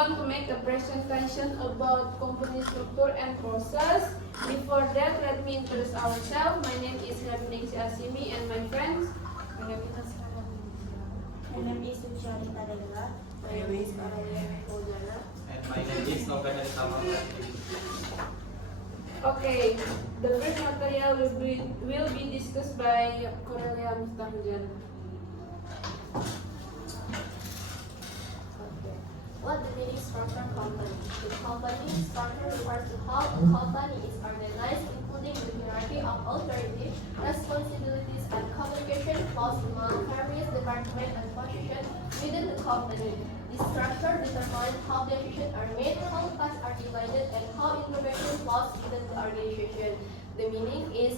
going to make a presentation about company structure and process. Before that, let me introduce ourselves. My name is Herningsi Asimi and my friends. My name is Suciarita Degla. My name is Aurelia Udana. And my name is Novena Tama. Okay, the first material will be discussed by Cornelia Mustahjan. What the meaning structure company? The company structure refers to how a company is organized, including the hierarchy of authority, responsibilities, and communication flows among various departments and positions within the company. This structure determines how decisions are made, how tasks are divided, and how information flows within the organization. The meaning is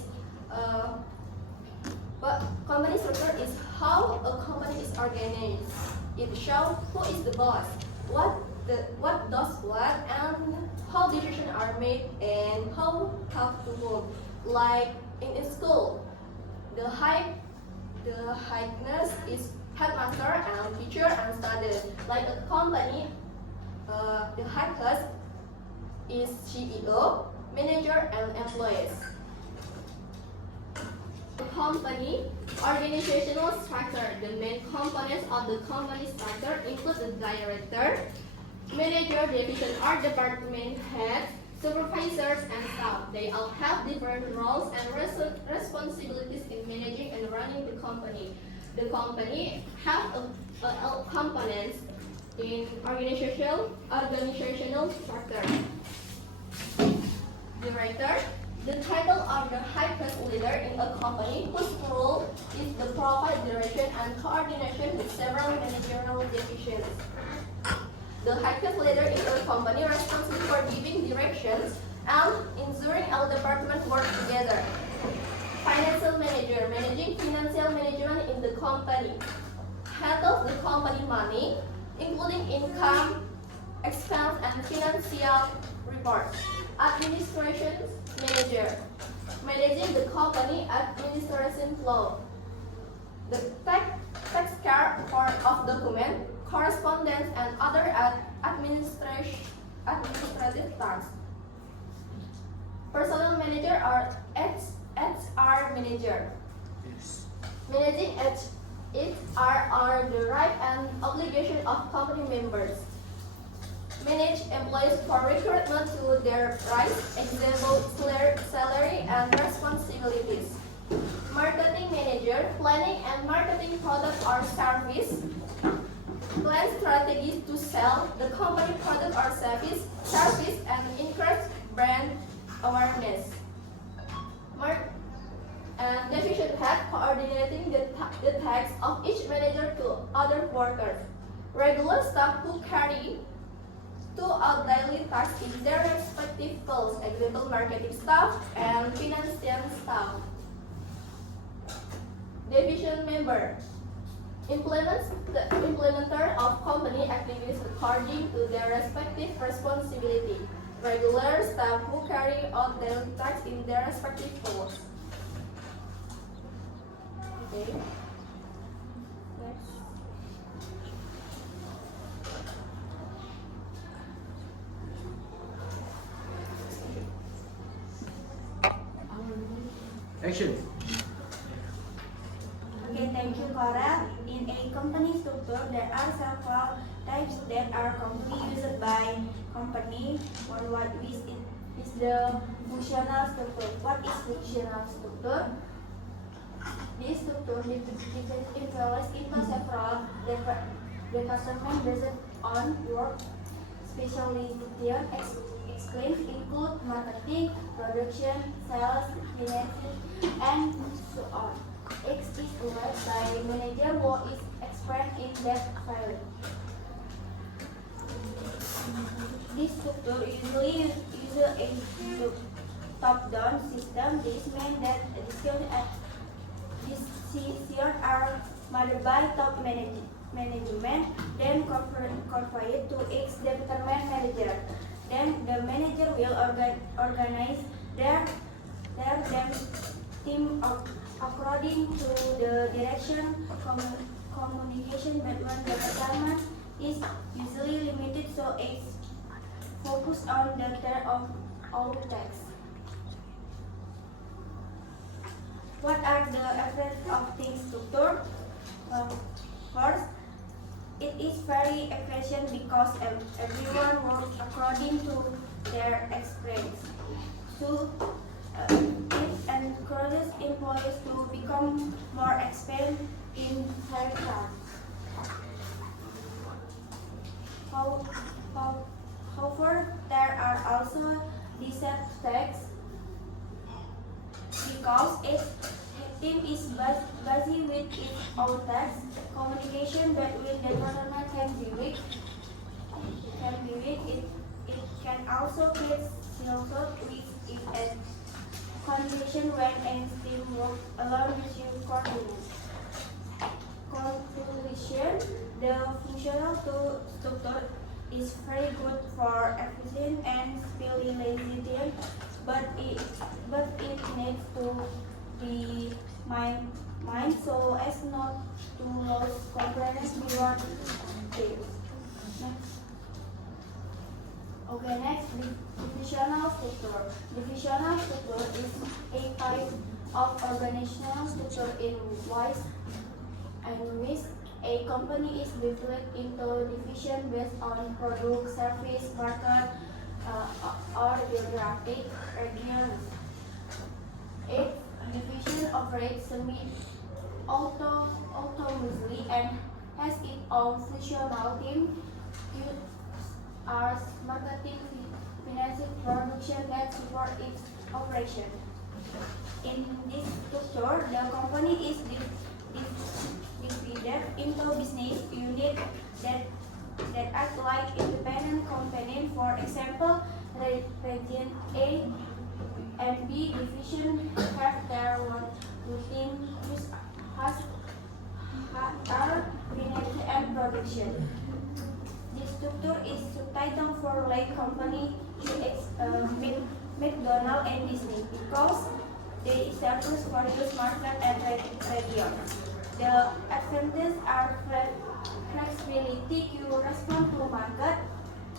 company structure is how a company is organized. It shows who is the boss, what does what, and how decisions are made and how to work. Like in school, the highness is headmaster and teacher and student. Like a company, the high class is CEO, manager, and employees. The company organizational structure. The main components of the company structure include the director, manager, division or department heads, supervisors, and staff. They all have different roles and responsibilities in managing and running the company. The company has components in organizational structure. Director. The title of the highest leader in a company whose role is to provide direction and coordination with several managerial divisions. The highest leader in a company responsible for giving directions and ensuring all departments work together. Financial manager, managing financial management in the company. Handles the company money, including income, expense, and financial reports. Administration manager, managing the company administration flow. The tax care of document, correspondence, and other administrative tasks. Personnel manager or HR manager. Managing HR are the right and obligation of company members. Manage employees for recruitment to their rights, example, salary and responsibilities. Marketing manager, planning and marketing product or service. Plan strategies to sell the company product or service and increase brand awareness. And division head coordinating the tasks of each manager to other workers. Regular staff who carry out daily tasks in their respective roles, example marketing staff and financial staff. Division member implements the implementer of company activities according to their respective responsibility. Regular staff who carry out daily tasks in their respective roles. Okay. Next. Action. Okay, thank you, Cora. In a company structure, there are several types that are commonly used by company. What is the functional structure? What is functional structure? This structure divides into several departments based on work specialization. Explains include marketing, production, sales, finances, and so on. X is led by manager who is expert in that field. This structure usually uses a top-down system. This means that decisions are made by top management, then corporate to its department manager. Then the manager will organize their team according to the direction communication between the department is usually limited, so it's focused on the term of all tax. What are the effects of this structure? First, it is very efficient because everyone works according to their experience. Two, it encourages employees to become more experienced in their craft. However, there are also disadvantages because if a team is busy with its own tasks, communication between departments can be weak. It can also create silhouette which is a condition when a team works alone with coordinate. Conclusion: the functional structure is very good for efficient and stabilization, but it needs to be mind so as not to lose compliance beyond this. Okay, next, divisional structure. Divisional structure is a type of organizational structure in which a company is divided into divisions based on product, service, market, or geographic regions. Each division operates semi-autonomously and has its own functional team, as marketing, financing, production that support its operation. In this structure, the company is divided into business units that act like independent companies. For example, region A and B division have their own routine which has finance and production. This structure is subtitled for like company McDonald's and Disney because they establish various market and regions. The advantages are flexibility to respond to market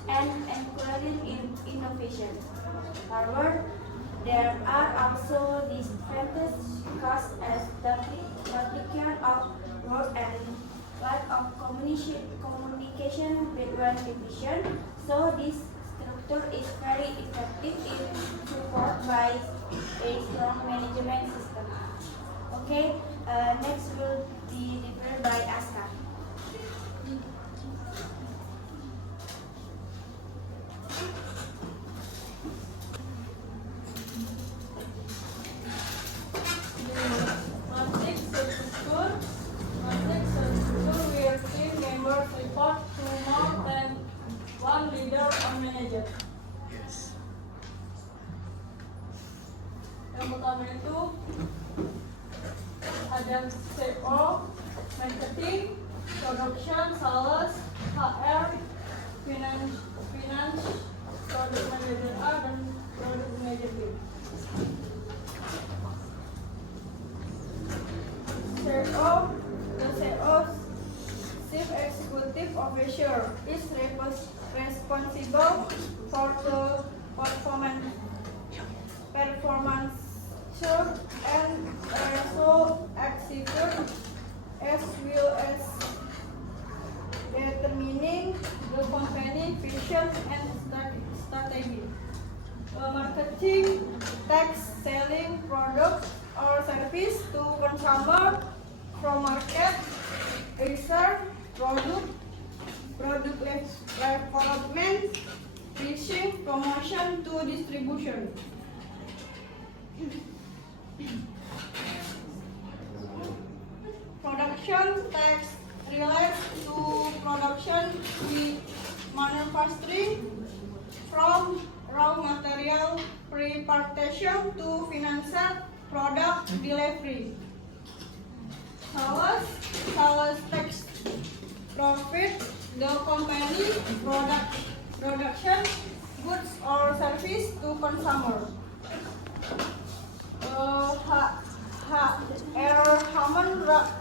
and encouraging innovation. However, there are also disadvantages caused as duplication of work and lack of communication between divisions. So this structure is very effective if supported by a strong management system. Okay, next will be delivered by Aska. Where team members report to more than one leader or manager. Yang pertama itu ada CEO, marketing, production, sales, HR, finance, product manager A dan product manager B. CEO, the CEO, Chief Executive Officer, is responsible for the performance and also execute as well as determining the company vision and strategy. Marketing, tax, selling product or service to consumer from market, research, product development, reaching, promotion to distribution. Production tax relates to production with manufacturing from raw material preparation to financial product delivery. Sales tax profit the company production goods or service to consumer. Human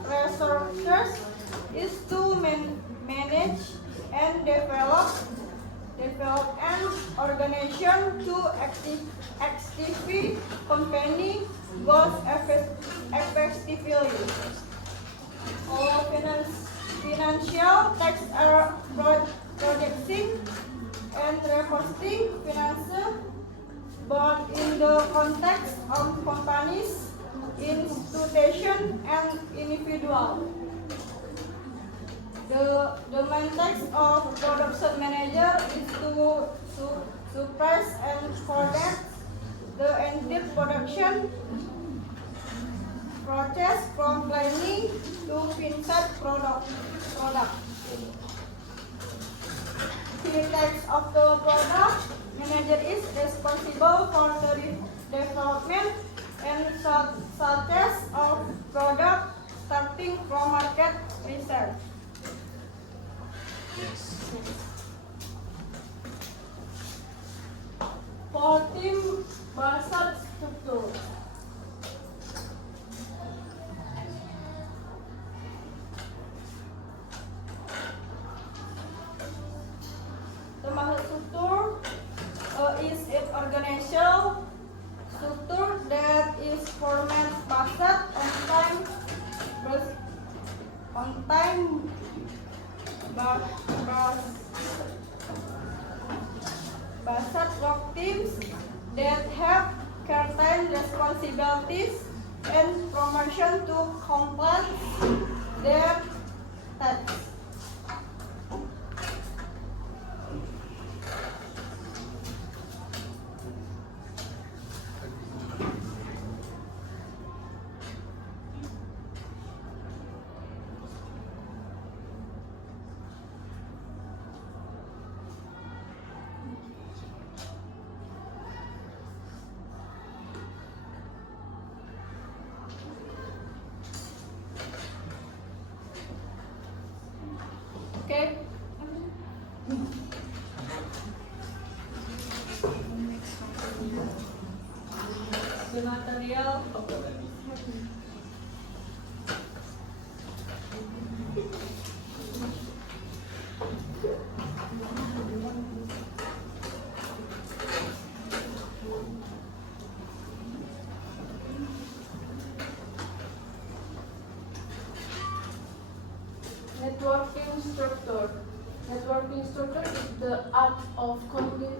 resources is to manage and develop an organization to actively company goals effectively. All financial texts are projecting and reporting finances, but in the context of companies, institutions, and individuals. The main task of production manager is to suppress and coordinate the entire production process from planning to finished product. The task of the product manager is responsible for the development and success of product starting from market research. For team based struktur. Termasuk struktur is an organizational structure that is format based based work teams that have certain responsibilities and promotion to complete their tasks. Okay. The material. Networking structure. Networking structure is the art of combining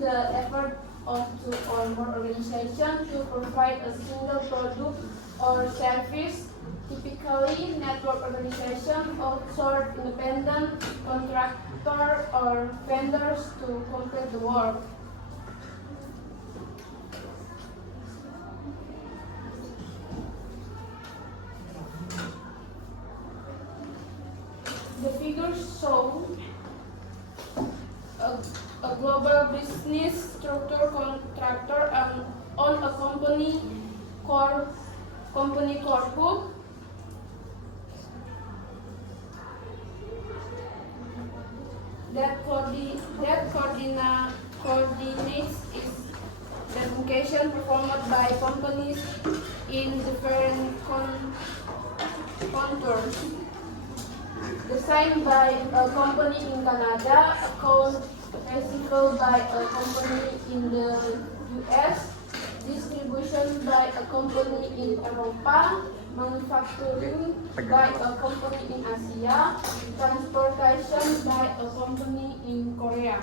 the effort of two or more organizations to provide a single product or service. Typically, network organizations outsource independent contractors or vendors to complete the work. The figures show a global business structure contractor and on a company core book. That coordinates is the communication performed by companies in different contours. Designed by a company in Canada, account receivable by a company in the US, distribution by a company in Europa, manufacturing by a company in Asia, transportation by a company in Korea.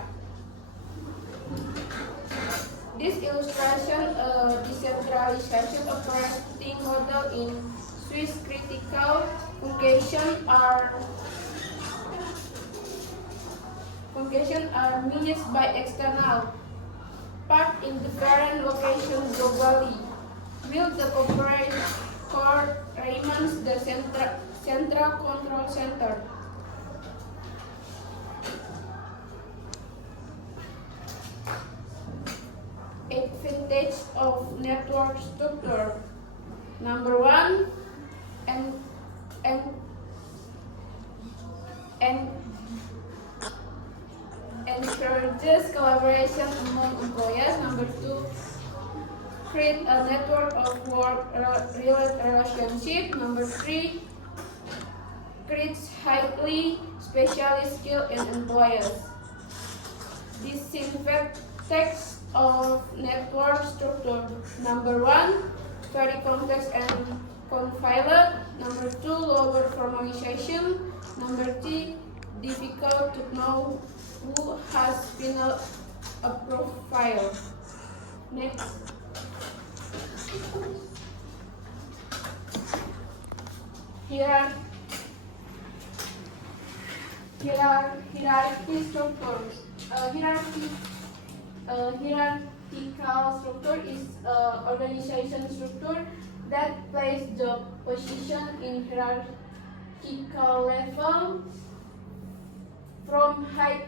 This illustration a decentralization operating model in Swiss. Critical functions are managed by external part in different locations globally, while the corporate core remains the central control center. Advantage of network structure. Number one, encourages collaboration among employees. Number two, create a network of work relationship. Number three, recruits highly specialist skilled employees. Disinfectants of network structure. Number 1, very complex and convoluted. Number 2, lower formalization. Number 3, difficult to know who has final a profile. Next. Hierarchy structure. Hierarchical structure is organization structure that places the position in hierarchical level from highest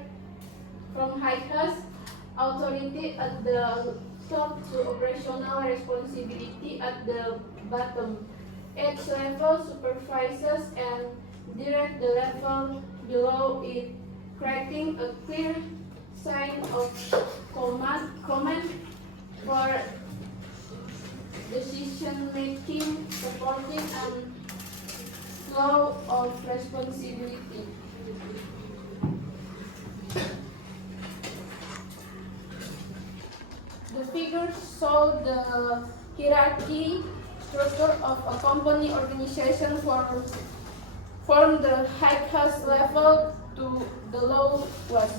authority at the top to operational responsibility at the bottom. Each level supervises and directs the level below it, creating a clear sign of command for decision making, supporting and flow of responsibility. The figures show the hierarchy structure of a company organization from the highest level to the lowest.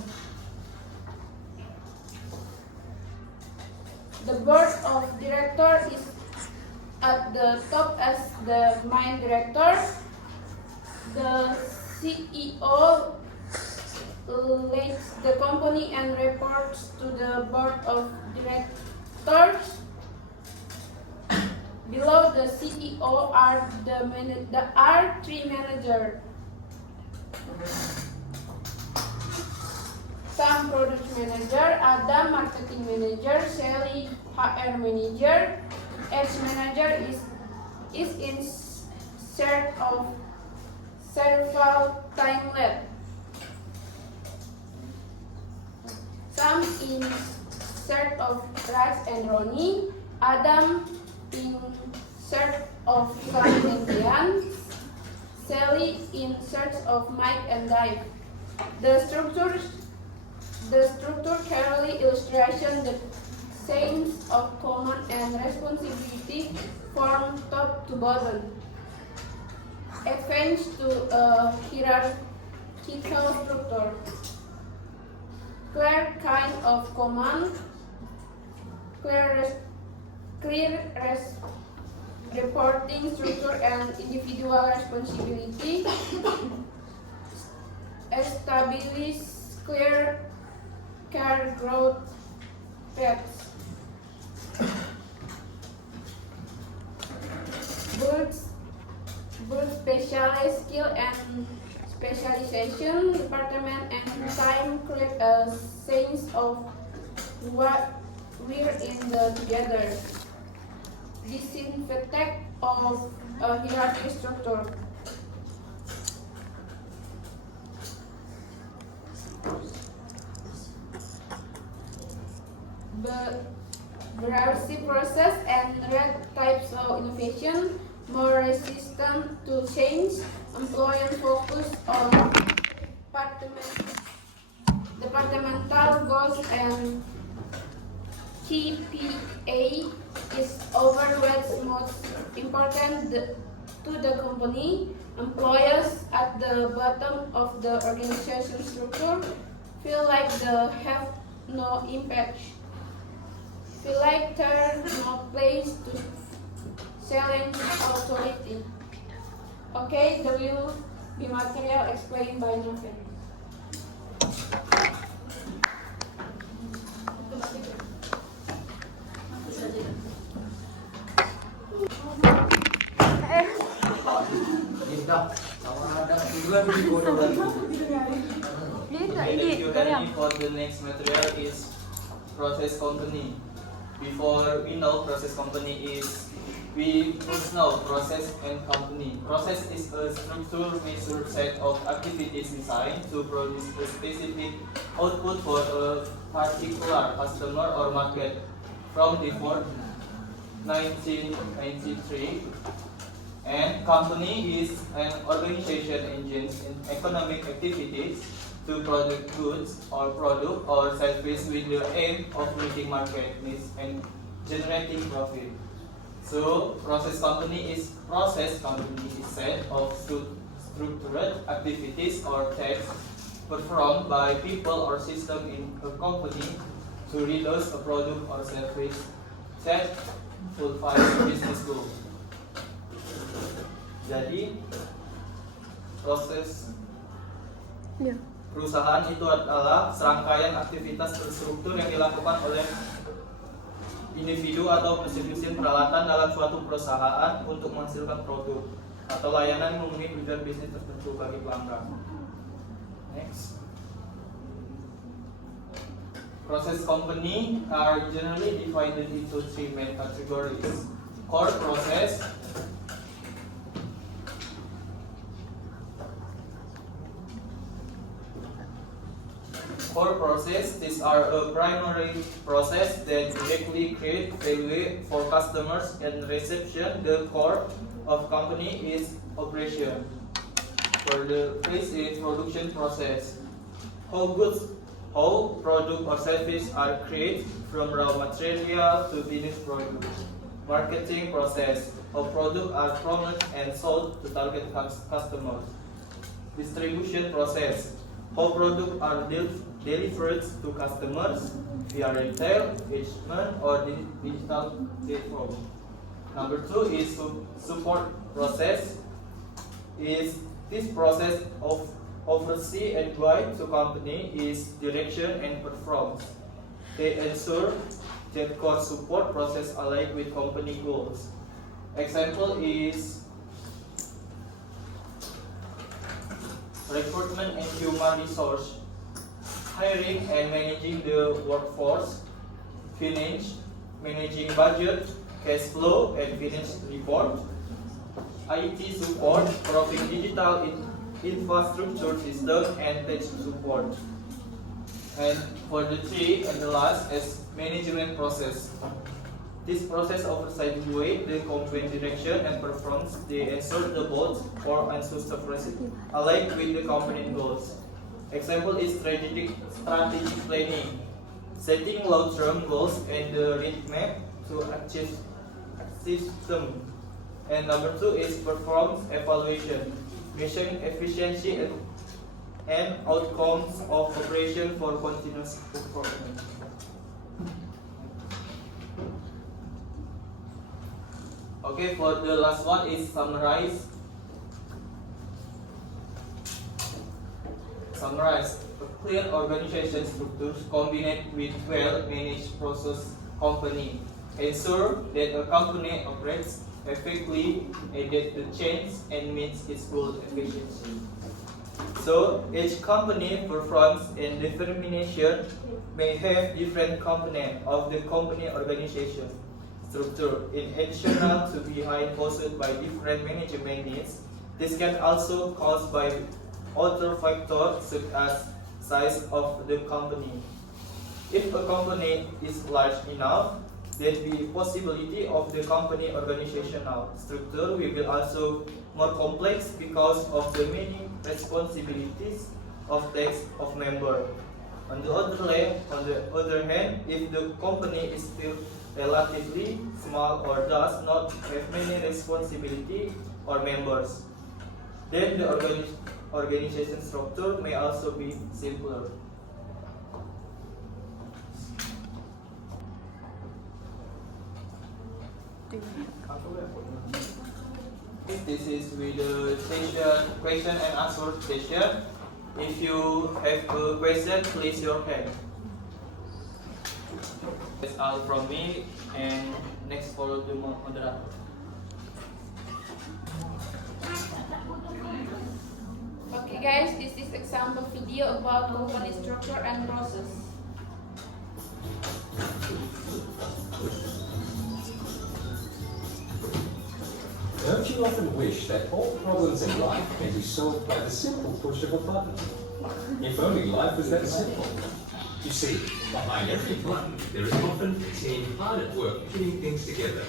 The board of directors is at the top as the main director. The CEO leads the company and reports to the board of directors. Below the CEO are the three managers. Sam product manager, Adam marketing manager, Sally HR manager. Each manager is in search of several timelets. Sam in search of Raj and Ronnie. Adam in search of Frank and Diane. Sally in search of Mike and Dave. The structure clearly illustrates the sense of command and responsibility from top to bottom. Advance to a hierarchical structure. Clear kind of command, clear reporting structure and individual responsibility. Establish clear care growth paths. Build specialized skill and specialization department and time create a sense of what we're in the together. Disinfect of a hierarchy structure. Bureaucracy process and red types of innovation, more resistant to change, employee focus on departmental goals and KPI is over what's most important to the company. Employees at the bottom of the organization structure feel like they have no impact. Feel like there's no place to challenge authority. Okay, there will be material explained by Noven. For the next material is process company. Before we know process company is, we must know process and company. Process is a structured measured set of activities designed to produce a specific output for a particular customer or market. From before 1993, And company is an organization engaged in economic activities to produce goods or product or service with the aim of meeting market needs and generating profit. So process company is set of structured activities or tasks performed by people or system in a company to realize a product or service that fulfills business goal. Jadi proses perusahaan itu adalah serangkaian aktivitas terstruktur yang dilakukan oleh individu atau institusi peralatan dalam suatu perusahaan untuk menghasilkan produk atau layanan yang memenuhi tujuan bisnis tertentu bagi pelanggan. Next. Process company are generally divided into three main categories. Core process, these are a primary process that directly create value for customers and reception. The core of company is operation. For the phase is production process. How product or service are created from raw material to finished product. Marketing process. How products are promoted and sold to target customers. Distribution process. How products are delivered to customers via retail, engagement, or digital platform. Number 2 is support process. This process of oversee and guide to company is direction and performance. They ensure that core support process align with company goals. Example is recruitment and human resource, hiring and managing the workforce, finance, managing budget, cash flow and finance report, IT support, providing digital infrastructure system and tech support. And for the 3 and the last is management process. This process oversight way the company direction and performance. They ensure the board or and success align with the company goals. Example is strategic planning, setting long-term goals and the roadmap to achieve them. And number 2 is performance evaluation, measuring efficiency and outcomes of operation for continuous improvement. Okay, for the last one is summarize. A clear organization structure combined with well-managed process company ensure that a company operates effectively, adapt to change, and meets its goal efficiency. So each company performs in determination may have different components of the company organization structure. In addition to being caused by different management needs, this can also caused by other factors such as size of the company. If a company is large enough, then the possibility of the company organizational structure will be also more complex because of the many responsibilities of tasks of member. On the other hand, if the company is still relatively small or does not have many responsibility or members, then the organization structure may also be simpler. This is with the session, question and answer session. If you have a question, please your hand. That's all from me, and next for the moderator. Okay guys, this is example video about company structure and process. Don't you often wish that all problems in life may be solved by the simple push of a button? If only life was that simple. You see, behind every button, there is often a team hard at work putting things together.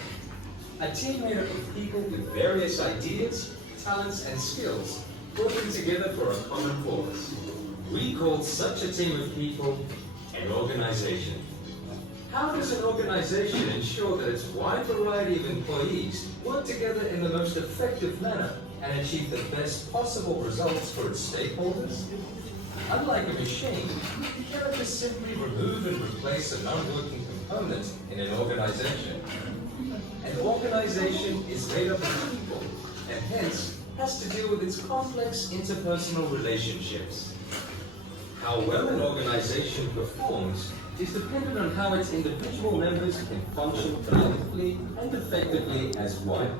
A team made up of people with various ideas, talents, and skills working together for a common cause. We called such a team of people an organization. How does an organization ensure that its wide variety of employees work together in the most effective manner and achieve the best possible results for its stakeholders? Unlike a machine, you cannot just simply remove and replace a non-working component in an organization. An organization is made up of people, and hence has to deal with its complex interpersonal relationships. How well an organization performs is dependent on how its individual members can function collectively and effectively as one.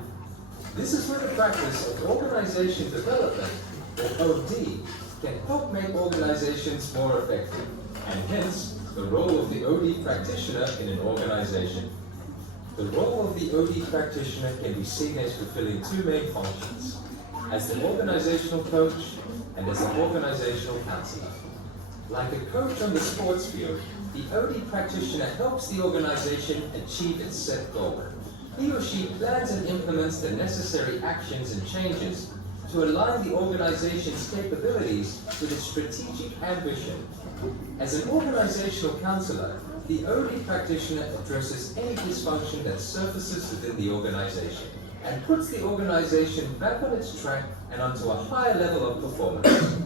This is where the practice of organization development, or OD, can help make organizations more effective, and hence the role of the OD practitioner in an organization. The role of the OD practitioner can be seen as fulfilling two main functions: as an organizational coach and as an organizational counselor. Like a coach on the sports field, the OD practitioner helps the organization achieve its set goal. He or she plans and implements the necessary actions and changes to align the organization's capabilities with its strategic ambition. As an organizational counselor, the OD practitioner addresses any dysfunction that surfaces within the organization and puts the organization back on its track and onto a higher level of performance.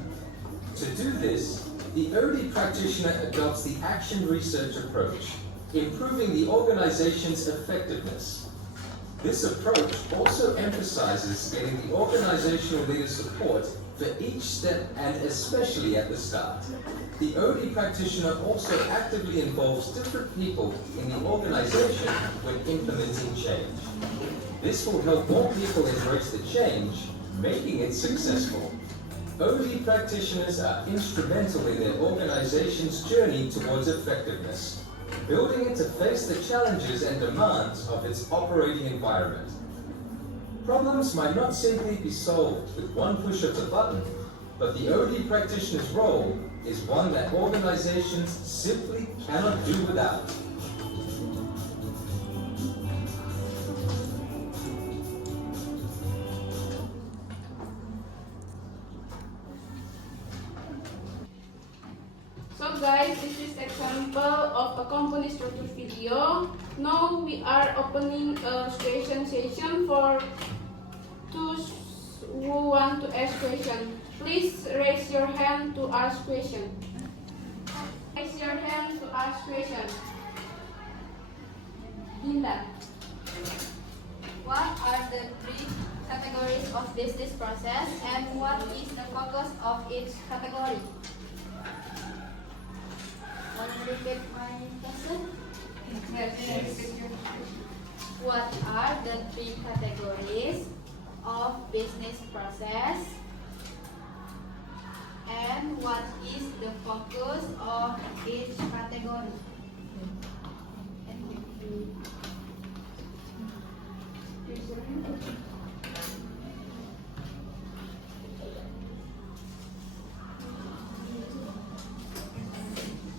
To do this, the OD practitioner adopts the action research approach, improving the organization's effectiveness. This approach also emphasizes getting the organizational leader's support for each step and especially at the start. The OD practitioner also actively involves different people in the organization when implementing change. This will help more people embrace the change, making it successful. OD practitioners are instrumental in their organization's journey towards effectiveness, building it to face the challenges and demands of its operating environment. Problems might not simply be solved with one push of the button, but the OD practitioner's role is one that organizations simply cannot do without. So guys, this is example of a company structure video. Now we are opening a question session for those who want to ask question. Please raise your hand to ask question. Raise your hand to ask question. Linda. What are the three categories of business process and what is the focus of each category? Want to repeat my question? What are the three categories of business process and what is the focus of each category?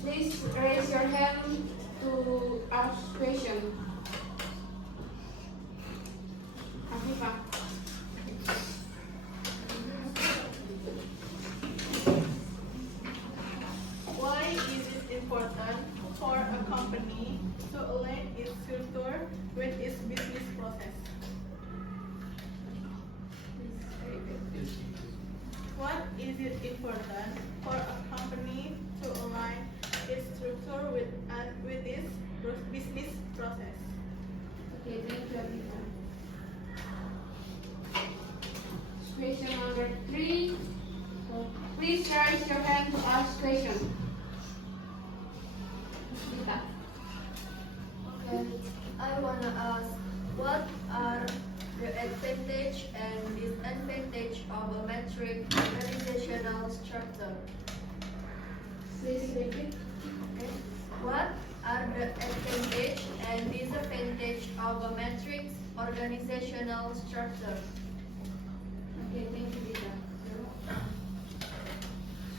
Please raise your hand to ask question. Afifa. Why is it important for a company to align its structure with its business process? What is it important for a company to align its structure with its business process? Okay, thank you, Afifa. Question number 3. Please raise your hand to ask question. Lita. Okay, I wanna ask, what are the advantage and disadvantage of a matrix organizational structure? Please repeat. Okay. What are the advantage and disadvantage of a matrix organizational structure? Okay, thank you, Lita.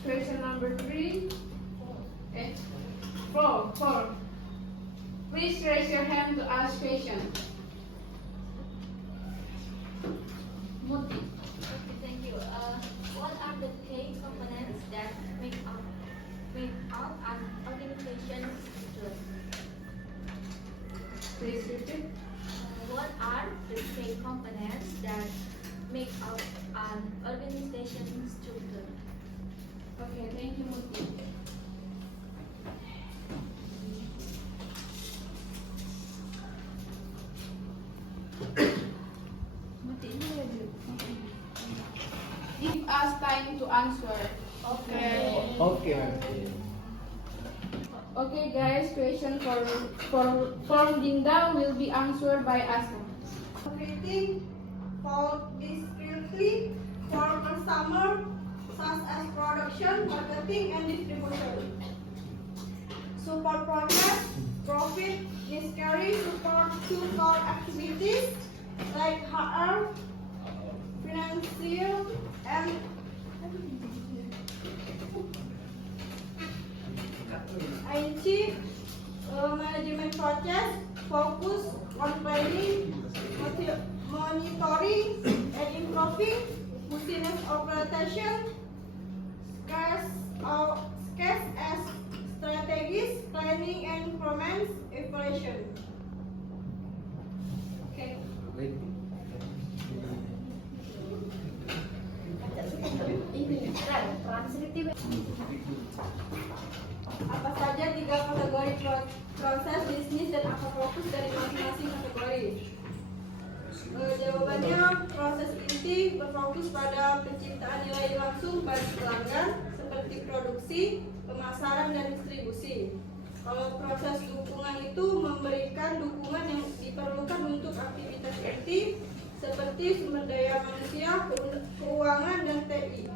Question number 3. 4. Please raise your hand to ask question. please repeat. What are the key components that make up an organization structure? Okay, thank you, Muti. Give us time to answer. Okay. Okay. Okay, guys. Question for Dinda will be answered by Asa. Operating for discreetly for customer such as production, marketing, and distribution. Support project, profit, necessary support to core activities like HR, financial, and IT, management project, focus on planning, monitoring, and improving business operation, sketch as strategies, planning, and performance evaluation. Okay. Apa saja 3 kategori proses bisnis dan apa fokus dari masing-masing kategori? Jawabannya, proses inti berfokus pada penciptaan nilai langsung bagi pelanggan seperti produksi, pemasaran, dan distribusi. Kalau proses dukungan itu memberikan dukungan yang diperlukan untuk aktivitas inti seperti sumber daya manusia, keuangan, dan TI.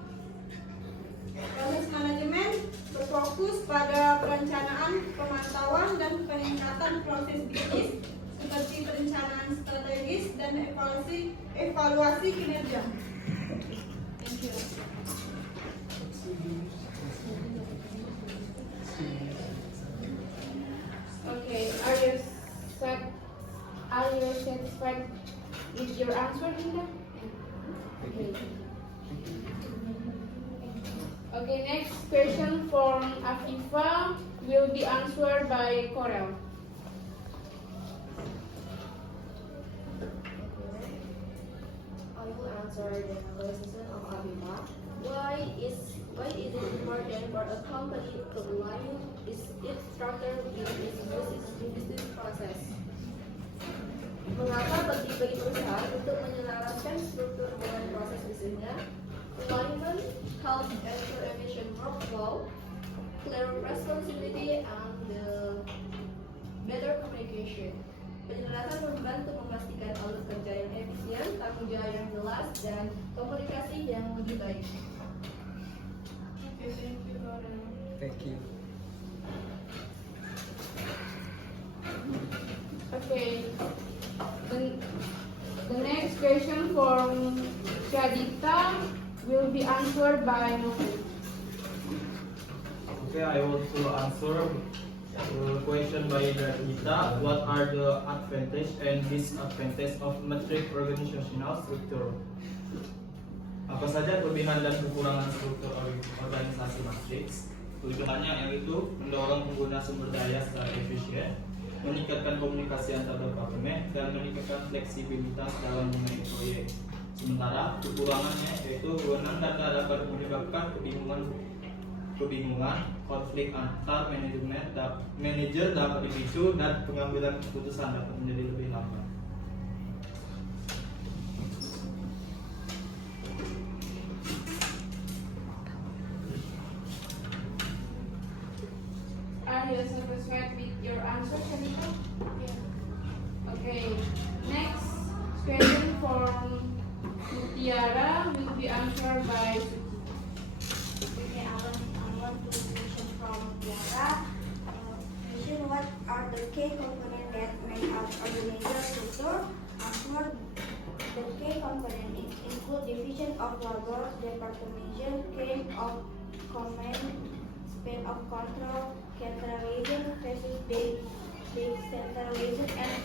Proses manajemen berfokus pada perencanaan, pemantauan, dan peningkatan proses bisnis seperti perencanaan strategis dan evaluasi kinerja. Thank you. Okay, are you satisfied with your answer, Dinda? Okay. Okay, next question from Afifa will be answered by Corel. I will answer the question of Abiba. Why is it important for a company to align its structure with its business process? Mengapa bagi perusahaan untuk menyelaraskan struktur dengan proses bisnisnya? Alignment helps ensure efficient workflow, clear responsibility, and better communication. Penjelasan membantu memastikan alur kerja yang efisien, tanggung jawab yang jelas, dan komunikasi yang lebih baik. Okay, thank you, Corel. Thank you. Okay. The next question from Shadita will be answered by Novi. Okay, I want to answer the question by Rita. What are the advantage and disadvantage of matrix organizational structure? Apa saja kelebihan dan kekurangan struktur organisasi matriks? Kelebihannya yaitu mendorong pengguna sumber daya secara efisien, meningkatkan komunikasi antar departemen, dan meningkatkan fleksibilitas dalam memilih proyek. Sementara kekurangannya yaitu wewenang data dapat menyebabkan kebingungan, konflik antar manajer dapat dipicu, dan pengambilan keputusan dapat menjadi lebih lambat. Are you satisfied with your answer, Shadita? Yeah. Okay. Next question from Mutiara will be answered by Suki. Okay, I want to question from Tiara. Question: what are the key components that make up organizational structure? Answer: the key components include division of labor, departmental, chain of command, span of control, centralization versus decentralization, and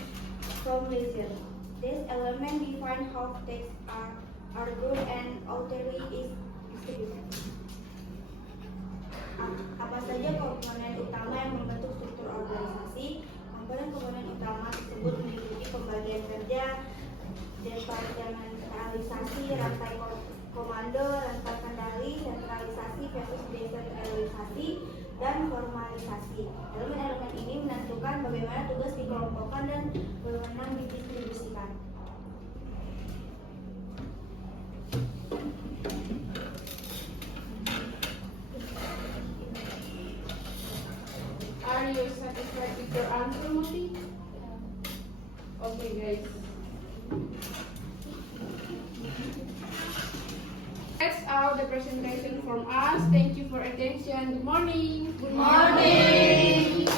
formalization. This element define how tasks are grouped and authority is distributed. Apa saja komponen utama yang membentuk struktur organisasi? Komponen-komponen utama tersebut pembagian kerja, departementalisasi, rantai komando, rantai kendali, sentralisasi versus desentralisasi, dan formalisasi. Elemen-elemen ini menentukan bagaimana tugas dikelompokkan dan wewenang didistribusikan. Are you satisfied with your answer, Muti? Okay, guys. That's all the presentation from us. Thank you for attention. Good morning. Good morning.